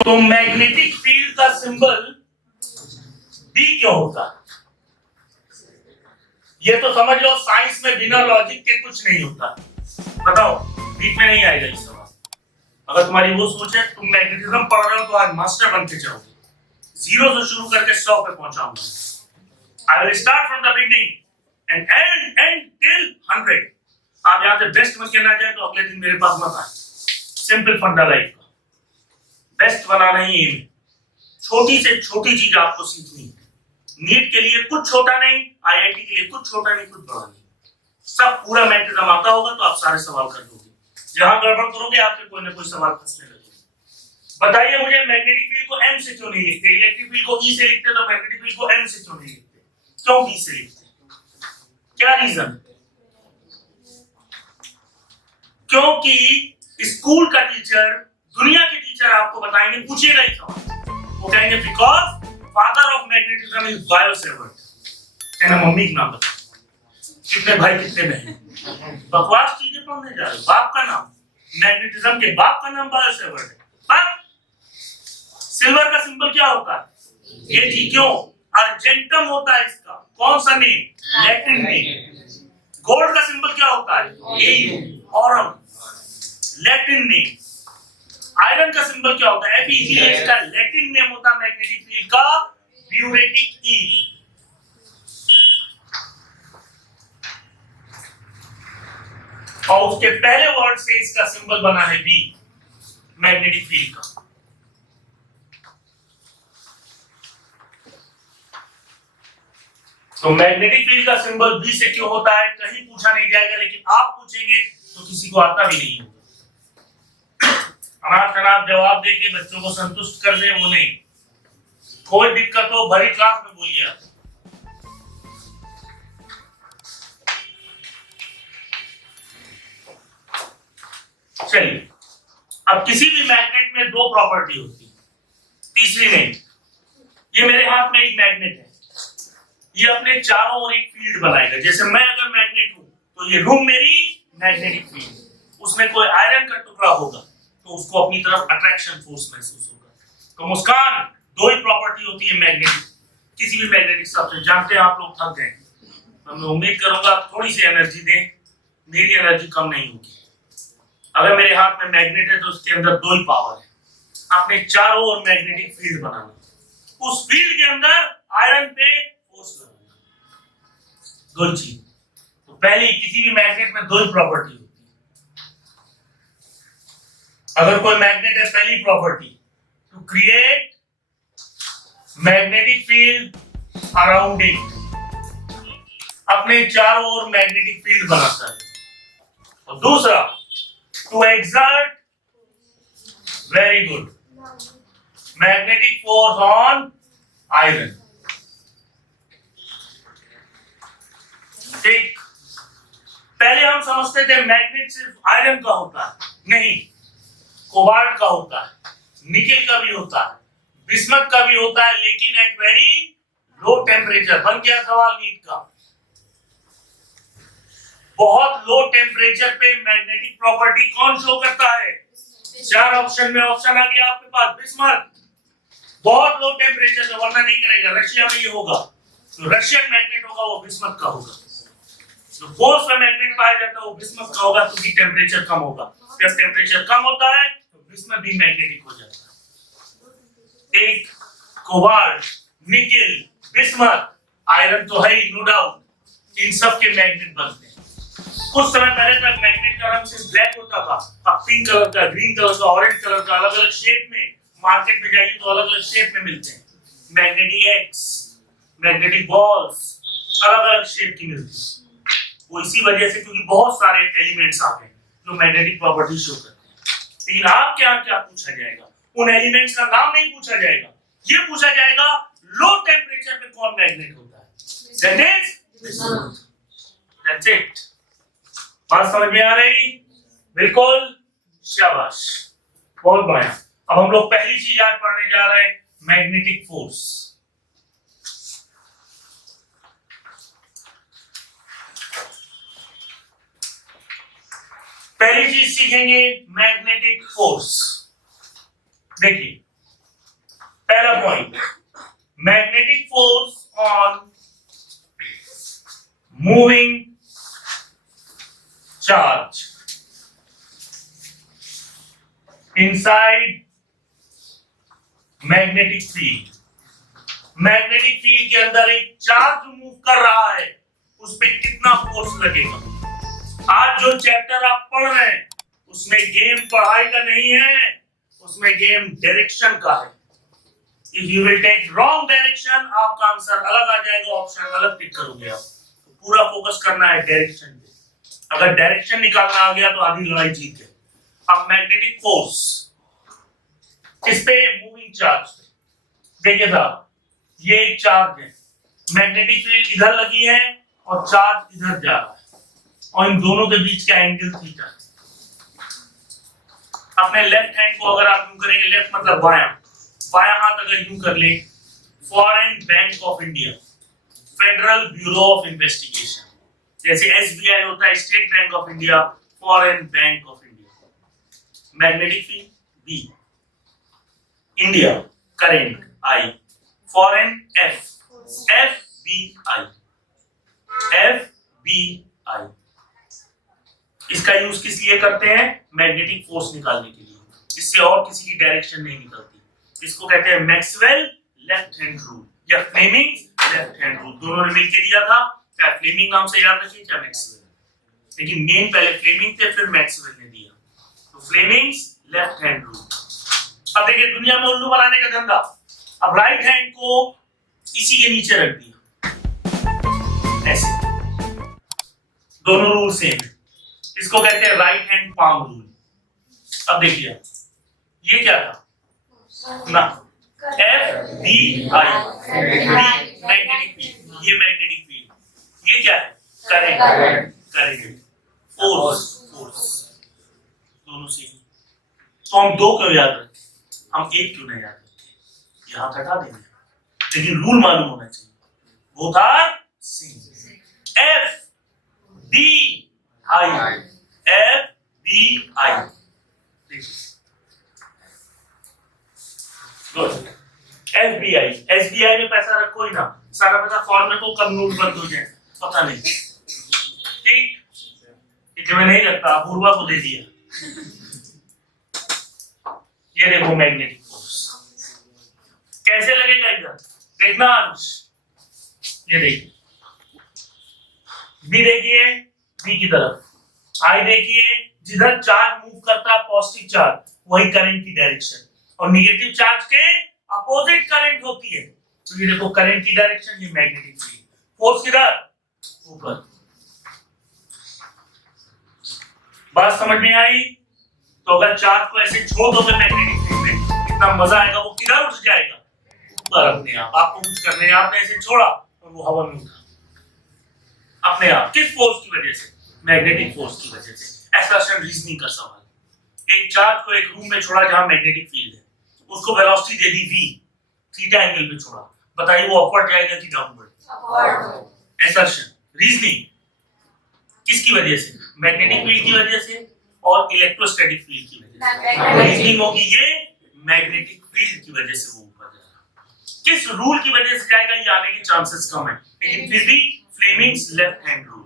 तो magnetic field का symbol B क्यों होता है? ये तो समझ लो साइंस में बिना लॉजिक के कुछ नहीं होता। बताओ, बीच में नहीं आएगा ये सवाल। अगर तुम्हारी वो सोच है तुम मैग्नेटिज्म पढ़ रहे हो तो आज मास्टर बन के जाओगे, 0 से शुरू करके 100 पे पहुंचाऊंगा। I will start from the beginning and and till 100। आप यहां से बेस्ट बन के ना जाए तो अगले दिन मेरे पास मत आए। सिंपल फंडा लाइफ का, बेस्ट बनाना ही एम है। छोटी से छोटी चीज आपको सीखनी है। नीट के लिए कुछ छोटा नहीं, आईआईटी के लिए कुछ छोटा नहीं, कुछ बड़ा नहीं। सब पूरा मैग्नेटिज्म आता होगा तो आप सारे सवाल कर दोगे। जहां गड़बड़ करोगे आपके कोई ना कोई सवाल फंसने लगेगा। बताइए मुझे, मैग्नेटिक फील्ड को एम से क्यों नहीं लिखते? इलेक्ट्रिक फील्ड को ई से लिखते तो मैग्नेटिक फील्ड को एम से क्यों नहीं लिखते? क्यों बी से लिखते? क्या रीजन? क्योंकि स्कूल का टीचर, दुनिया के टीचर आपको बताएंगे, पूछिएगा ही सवाल, वो कहेंगे because father of magnetism is bio Savart. कहना मम्मी का नाम बता, कितने भाई कितने बहन, बकवास चीजें पढ़ने जा रहे हो। बाप का नाम, मैग्नेटिज्म के बाप का नाम बायो सेवर्ट है। बाप सिल्वर का सिंबल क्या होता है? ये जी क्यों? अर्जेंटम होता है इसका। कौन सा नेम? Latin name. गोल्ड का सिंबल क्या होता है? AU, Aurum, Latin name. Iron का सिंबल क्या होता है? Fe। इसका लैटिन नेम होता है मैग्नेटिक फील्ड का ब्यूरेटिक ई। और उसके पहले वर्ड से इसका सिंबल बना है बी, मैग्नेटिक फील्ड का। तो मैग्नेटिक फील्ड का सिंबल बी से क्यों होता है कहीं पूछा नहीं जाएगा, लेकिन आप पूछेंगे तो किसी को आता भी नहीं होगा। अनाप शनाप जवाब देके बच्चों को संतुष्ट कर दे, वो नहीं। कोई दिक्कत हो भरी क्लास में बोलिए आप। चलिए, अब किसी भी मैग्नेट में दो प्रॉपर्टी होती है, तीसरी नहीं। ये मेरे हाथ में एक मैग्नेट है, ये अपने चारों ओर एक फील्ड बनाएगा। जैसे मैं अगर मैग्नेट हूं तो ये रूम मेरी मैग्नेटिक फील्ड, उसमें कोई आयरन का टुकड़ा होगा तो उसको अपनी तरफ अट्रैक्शन फोर्स महसूस होगा। तो मुस्कान, दो ही प्रॉपर्टी होती है मैग्नेटिक, किसी भी मैग्नेटिक सब्सटेंस। जानते हैं आप लोग थक गए, मैं उम्मीद करूंगा थोड़ी सी एनर्जी दें, मेरी एनर्जी कम नहीं होगी। अगर मेरे हाथ में मैग्नेट है तो उसके अंदर दो ही पावर है, अपने चारों ओर मैग्नेटिक फील्ड बनाना, उस फील्ड के अंदर आयरन पे फोर्स लगाना, दो चीज। तो पहली, किसी भी मैग्नेट में दो ही प्रॉपर्टी होती है। अगर कोई मैग्नेट है, पहली property to create magnetic field around it, अपने चारों ओर मैग्नेटिक फील्ड बनाता है। और दूसरा, to exert very good magnetic force on iron. ठीक, पहले हम समझते थे मैग्नेट सिर्फ आयरन का होता है, नहीं, कोबाल्ट का होता है, निकेल का भी होता है, बिस्मथ का भी होता है, लेकिन एट वेरी लो टेम्परेचर। बन गया सवाल नीट का। बहुत लो टेम्परेचर पे मैग्नेटिक प्रॉपर्टी कौन शो करता है? चार ऑप्शन में ऑप्शन आ गया आपके पास, बिस्मथ। बहुत लो टेम्परेचर पे, वरना नहीं करेगा। रशिया में ये होगा, तो रशियन मैग्नेट होगा वो बिस्मथ का होगा। जो फोर्स में मैग्नेट पाया जाता है वो बिस्मथ का होगा, क्योंकि टेम्परेचर कम होगा। जब टेम्परेचर कम होता है तो बिस्मथ भी मैग्नेटिक हो जाता है। एक कोबाल्ट, निकेल, बिस्मथ, आयरन तो है ही नो डाउट, इन सब के मैग्नेट बनते हैं। कुछ समय पहले तक मैग्नेट का रंग सिर्फ ब्लैक होता था, अब पिंक कलर का, ग्रीन कलर का, ऑरेंज कलर का, अलग अलग शेप में मार्केट में जाइए तो अलग अलग शेप में मिलते हैं। मैग्नेटिक एक्स, मैग्नेटिक बॉल्स, अलग अलग शेप की मिलती है। वो इसी वजह से क्योंकि बहुत सारे एलिमेंट्स आ गए जो मैग्नेटिक प्रॉपर्टी शो करते हैं। लेकिन आपके यहाँ क्या पूछा जाएगा? उन एलिमेंट्स का नाम नहीं पूछा जाएगा, ये पूछा जाएगा लो टेम्परेचर पे कौन मैग्नेट होता है। That's it. बात समझ में आ रही? बिल्कुल, शाबाश, बहुत बढ़िया। अब हम लोग पहली चीज आज पढ़ने जा रहे हैं, मैग्नेटिक फोर्स। पहली चीज सीखेंगे मैग्नेटिक फोर्स। देखिए, पहला point, magnetic force on moving charge inside magnetic field. Magnetic field के अंदर एक चार्ज मूव कर रहा है, उस पे कितना फोर्स लगेगा। आज जो चैप्टर आप पढ़ रहे हैं उसमें गेम पढ़ाई का नहीं है, उसमें गेम डायरेक्शन का है। If you will take wrong direction, आपका आंसर अलग आ जाएगा, ऑप्शन अलग टिक करोगे आप। तो पूरा फोकस करना है डायरेक्शन पे। अगर डायरेक्शन निकालना आ गया तो आधी लड़ाई जीत गए। अब मैग्नेटिक फोर्स किस पे? मूविंग चार्ज पे। देखिए साहब, ये एक चार्ज है, मैग्नेटिक फील्ड इधर लगी है और चार्ज इधर जा रहा है, और इन दोनों के बीच का एंगल थीटा है। अपने लेफ्ट हैंड को अगर आप यूं करेंगे, लेफ्ट मतलब बायां, बायां हाथ अगर यूं कर ले, foreign bank of India, federal bureau of investigation, जैसे एसबीआई होता है state bank of India, foreign bank of India. Magnetic field B, India current I, foreign F, F B I, F B I. इसका use किस लिए करते हैं? Magnetic force निकालने के लिए। इससे और किसी की डायरेक्शन नहीं निकलती। इसको कहते हैं मैक्सवेल लेफ्ट हैंड रूल या फ्लेमिंग लेफ्ट हैंड रूल। दोनों ने मिलकर दिया था, क्या फ्लेमिंग नाम से याद रखिए, क्या मैक्सवेल। लेकिन मेन पहले फ्लेमिंग थे, फिर मैक्सवेल ने दिया। तो फ्लेमिंग्स लेफ्ट हैंड रूल। अब देखिए, दुनिया में उल्लू बनाने का धंधा। अब राइट हैंड को इसी के नीचे रख दिया, ऐसे। दोनों रूल सेम है। इसको कहते हैं राइट हैंड पाम रूल। अब देखिए, ये क्या था ना, F B I, magnetic field, ये मैग्नेटिक फील्ड, ये क्या है? करंट, करंट, फोर्स, फोर्स, दोनों सेम। तो हम दो क्यों याद रखें, हम एक क्यों नहीं याद रखें? यहां हटा देंगे, लेकिन रूल मालूम होना चाहिए। Both are same. F B I, F B I. Good. FBI, SBI में पैसा रखो ही ना, सारा पैसा फॉरेन में को कब नोट बंद हो जाए पता नहीं। ठीक, इसलिए मैं नहीं रखता, अपूर्वा को दे दिया। ये देखो मैग्नेटिक फोर्स कैसे लगेगा इधर, देखना अंश। ये देखिए, बी देखिए, बी की तरफ, आई देखिए, जिधर चार्ज मूव करता है पॉजिटिव चार्ज, वही करंट की डायरेक्शन, और नेगेटिव चार्ज के अपोजिट करंट होती है। तो ये देखो करंट की डायरेक्शन, ये मैग्नेटिक फील्ड। फोर्स किधर? ऊपर। बात समझ में आई? तो अगर चार्ज को ऐसे छोड़ दोगे मैग्नेटिक फील्ड में, कितना मजा आएगा। वो किधर उठ जाएगा? ऊपर अपने आप। आपको कुछ करने, आपने ऐसे छोड़ा और वो हवा में उठा अपने आप। किस फोर्स की वजह से? मैग्नेटिक फोर्स की वजह से। एक्सर्शन रीजनिंग का सवाल। एक चार्ज को एक रूम में छोड़ा जहां मैग्नेटिक फील्ड है, उसको वेलोसिटी दे दी v, थीटा एंगल पे छोड़ा, बताइए वो अपवर्ड जाएगा कि डाउनवर्ड? अपवर्ड। एक्सर्शन रीजनिंग किसकी वजह से? मैग्नेटिक फील्ड की वजह से और इलेक्ट्रोस्टैटिक फील्ड की वजह से। रीजनिंग होगी ये मैग्नेटिक फील्ड की वजह से वो ऊपर जाएगा। किस रूल की वजह से जाएगा ये आने के चांसेस कम है, लेकिन फिर भी Fleming's left hand rule,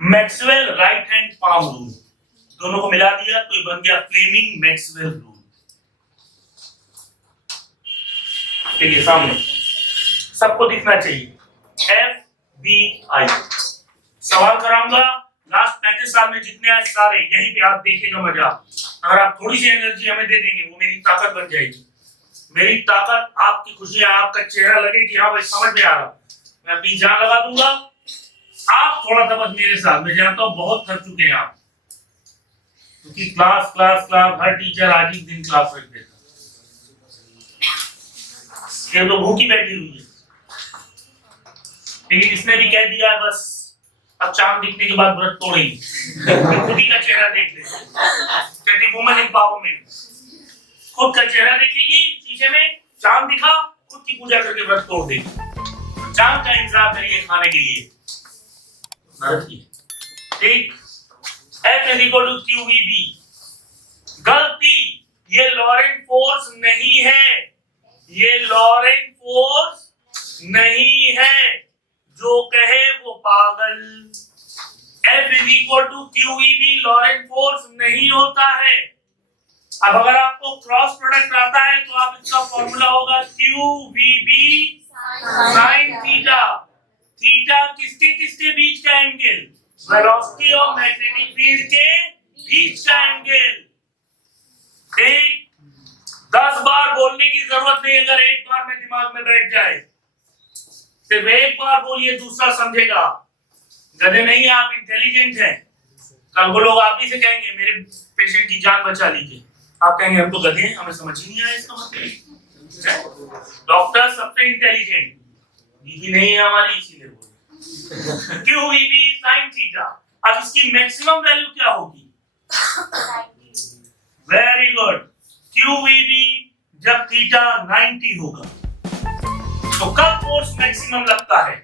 Maxwell right hand palm rule, दोनों को मिला दिया तो ये बन गया फ्लेमिंग मैक्सवेल रूल। देखिए सामने सबको दिखना चाहिए, एफ बी आई। सवाल कराऊंगा, लास्ट 35 साल में जितने आज सारे यहीं पे आप देखेगा मजा। अगर आप थोड़ी सी एनर्जी हमें दे देंगे, वो मेरी ताकत बन जाएगी। मेरी ताकत आपकी खुशियां, आपका चेहरा लगे कि हाँ भाई समझ में आ रहा। मैं अपनी जान लगा दूंगा, आप थोड़ा सा बस मेरे साथ। मैं जानता हूं बहुत थक चुके हैं आप, क्योंकि क्लास क्लास क्लास हर टीचर आज ही दिन क्लास रख देता, ये तो भूखी बैठी हुई है। लेकिन इसने भी कह दिया बस अब चांद दिखने के बाद व्रत तोड़ेंगे। खुद ही का चेहरा देख ले, कहती वुमेन एम्पावरमेंट। खुद का चेहरा देखेगी शीशे में, चांद दिखा, खुद की पूजा करके व्रत तोड़ देगी। चांद का इंतजार करिए खाने के लिए। ठीक, F = QVB। गलती, ये Lorentz force is equal to QEB Lorentz force नहीं होता है। अब अगर आपको क्रॉस प्रोडक्ट आता है तो आप इसका फॉर्मूला होगा QVB sin थीटा। थीटा किसके बीच का एंगल? वेलोसिटी और मैग्नेटिक फील्ड के बीच का एंगल। ठीक, 10 बार बोलने की जरूरत नहीं, अगर एक बार में दिमाग में बैठ जाए। सिर्फ एक बार बोलिए, दूसरा समझेगा। गधे नहीं, आप इंटेलिजेंट हैं। कल वो लोग आप ही से कहेंगे मेरे पेशेंट की जान बचा लीजिए, आप कहेंगे हम तो गधे हैं, हमें समझ ही नहीं आया इसका मतलब। डॉक्टर सबसे इंटेलिजेंट, बीवी नहीं है हमारी, इसीलिए बोल। QEB sin theta. अब इसकी मैक्सिमम वैल्यू क्या होगी? वेरी गुड, QEB जब थीटा 90 होगा। तो कब फोर्स मैक्सिमम लगता है?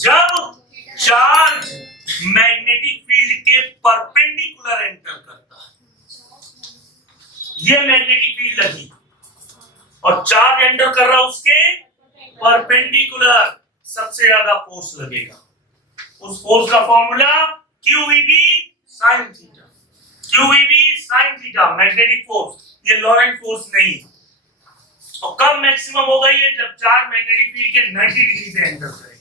जब चार्ज मैग्नेटिक फील्ड के परपेंडिकुलर एंटर करता है। ये मैग्नेटिक फील्ड लगी और चार्ज एंटर कर रहा है उसके परपेंडिकुलर, सबसे ज्यादा फोर्स लगेगा। उस फोर्स का formula QEB sin theta. QEB sin theta magnetic force, ये लॉरेंट फोर्स नहीं। और कब मैक्सिमम होगा ये? जब चार्ज मैग्नेटिक फील्ड के 90 डिग्री से एंटर करेगा।